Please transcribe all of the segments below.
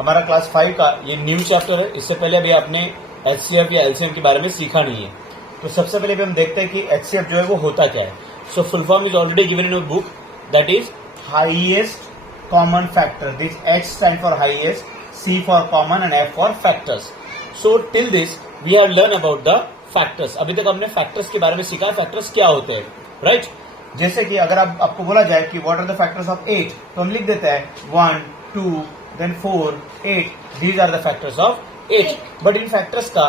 हमारा क्लास 5 का ये न्यू चैप्टर है। इससे पहले अभी आपने एचसीएफ या एलसीएम के बारे में सीखा नहीं है। तो सबसे पहले भी हम देखते हैं कि एचसीएफ जो है वो होता क्या है। So full form is already given in a book, that is highest common factor. This H stand for highest, C for common and F for factors. So till this we have learn about the factors. अभी तक हमने factors के बारे में सीखा, factors क्या होते हैं, राइट। जैसे कि अगर आपको बोला जाए कि what are the factors of 8, तो हम लिख देते हैं 1, 2, then 4, 8. These are the factors of 8. But in factors का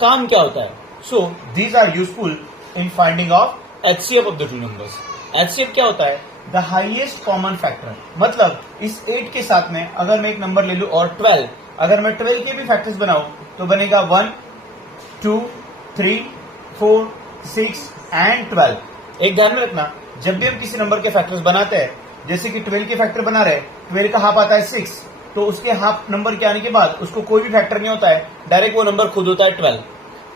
काम क्या होता है? So these are useful in finding of HCF of the two numbers. HCF क्या होता है? The highest common factor. मतलब इस 8 के साथ में अगर मैं एक नंबर ले लूं और 12, अगर मैं 12 के भी फैक्टर्स बनाऊं तो बनेगा 1, 2, 3, 4, 6 and 12. एक ध्यान में रखना, जब भी हम किसी नंबर के फैक्टर्स बनाते हैं, जैसे कि 12 के फैक्टर बना रहे, 12 का हाफ आता है 6, तो उसके हाफ नंबर के आने के बाद उसको कोई भी फैक्टर नहीं होता है, डायरेक्ट वो नंबर खुद होता है 12।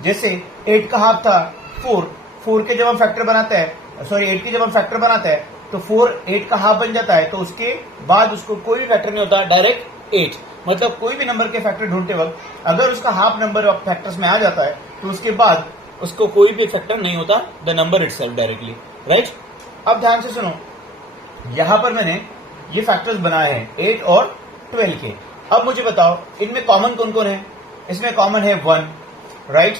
जैसे 8 का हाफ था 4, 4 के जब हम फैक्टर बनाते हैं, सॉरी 8 के जब हम फैक्टर बनाते हैं तो 4 8 का हाफ बन जाता है, तो उसके बाद उसको कोई भी फैक्टर नहीं होता, डायरेक्ट 8। मतलब कोई भी नंबर के फैक्टर ढूंढते वक्त अगर उसका हाफ नंबर ऑफ फैक्टर्स में आ जाता है तो उसके बाद उसको कोई भी फैक्टर नहीं होता, the number itself directly, right. अब ध्यान से सुनो, यहां पर मैंने ये फैक्टर्स बनाए हैं 8 और 12 के। अब मुझे बताओ इनमें कॉमन कौन कौन है? इसमें कॉमन है 1, राइट।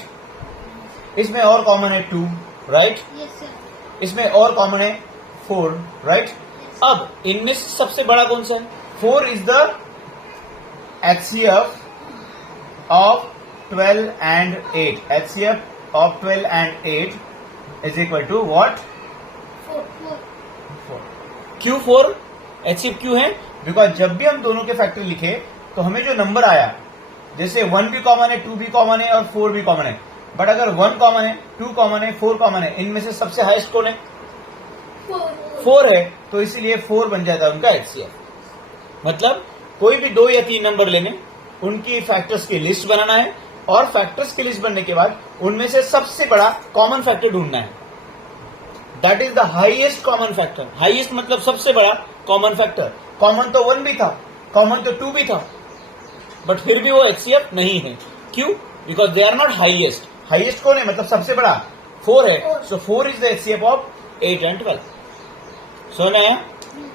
इसमें और कॉमन है 2, राइट। इसमें और कॉमन है 4, राइट। अब इनमें से सबसे बड़ा कौन सा है? 4 is the HCF of 12 and 8. HCF of 12 and 8 is equal to what? 4. क्यों 4 HCF क्यों है? बिकॉज जब भी हम दोनों के फैक्टर लिखे तो हमें जो नंबर आया, जैसे 1 भी कॉमन है, 2 भी कॉमन है और 4 भी कॉमन है, बट अगर 1 कॉमन है, 2 कॉमन है, 4 कॉमन है, इनमें से सबसे हाईएस्ट कौन है? 4 है, तो इसीलिए 4 बन जाता है उनका HCF। मतलब कोई भी 2 या 3 नंबर लेने, उनकी फैक्टर्स की लिस्ट बनाना है और फैक्टर्स की लिस्ट बनने के बाद उनमें से सबसे बड़ा कॉमन फैक्टर ढूंढना है। That is the highest common factor. Highest मतलब सबसे बड़ा कॉमन फैक्टर। कॉमन तो 1 भी था, कॉमन तो 2 भी था, बट फिर भी वो HCF नहीं है। क्यों? Because they are not highest. Highest कौन है? मतलब सबसे बड़ा 4 है, so 4 is the HCF of 8 and 12। सोना है।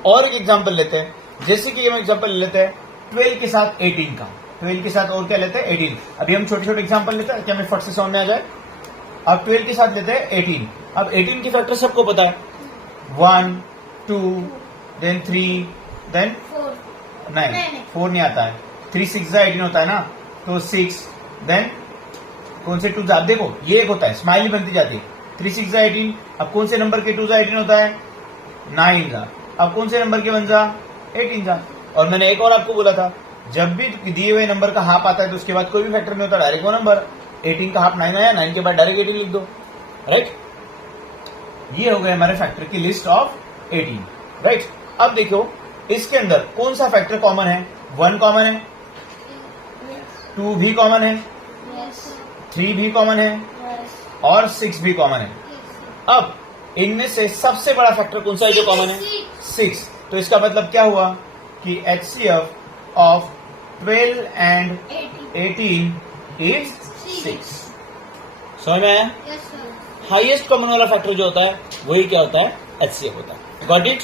और एक एग्जाम्पल लेते हैं, जैसे कि हम एग्जाम्पल लेते हैं 12 के साथ 18 का। 12 के साथ और क्या लेते हैं? 18। अभी हम छोटे छोटे एग्जाम्पल लेते हैं, क्या हमें फट से समझ में आ जाए। अब 12 के साथ लेते हैं 18। अब 18 की फैक्टर सबको पता है, 1, 2, देन 3, देन 9। 4 नहीं आता है, 3 6 18 होता है ना, तो 6, देन कौन से 2? आप देखो ये एक होता है, स्माइली बनती जाती है, 3 6 18। अब कौन से नंबर के 2 18 होता है? 9 जा। अब कौन से नंबर के 1 जा? 18 जा। और मैंने एक और आपको बोला था, जब भी दिए हुए नंबर का हाफ आता है तो उसके बाद कोई भी फैक्टर नहीं होता, डायरेक्ट वो नंबर। 18 का हाफ 9 आया, 9 के बाद डायरेक्ट 18 लिख दो, राइट। ये हो गए हमारे फैक्टर की लिस्ट ऑफ 18, राइट। अब देखो इसके अंदर कौन सा फैक्टर कॉमन है? 1 कॉमन है, 2 भी कॉमन है, 3 भी कॉमन है और 6 भी कॉमन है। अब इनमें से सबसे बड़ा फैक्टर कौन सा है जो कॉमन है? 6। तो इसका मतलब क्या हुआ कि HCF ऑफ 12 and 18 is 6। समझ में आया? हाईएस्ट कॉमन वाला फैक्टर जो होता है वही क्या होता है? HCF होता है। Got it?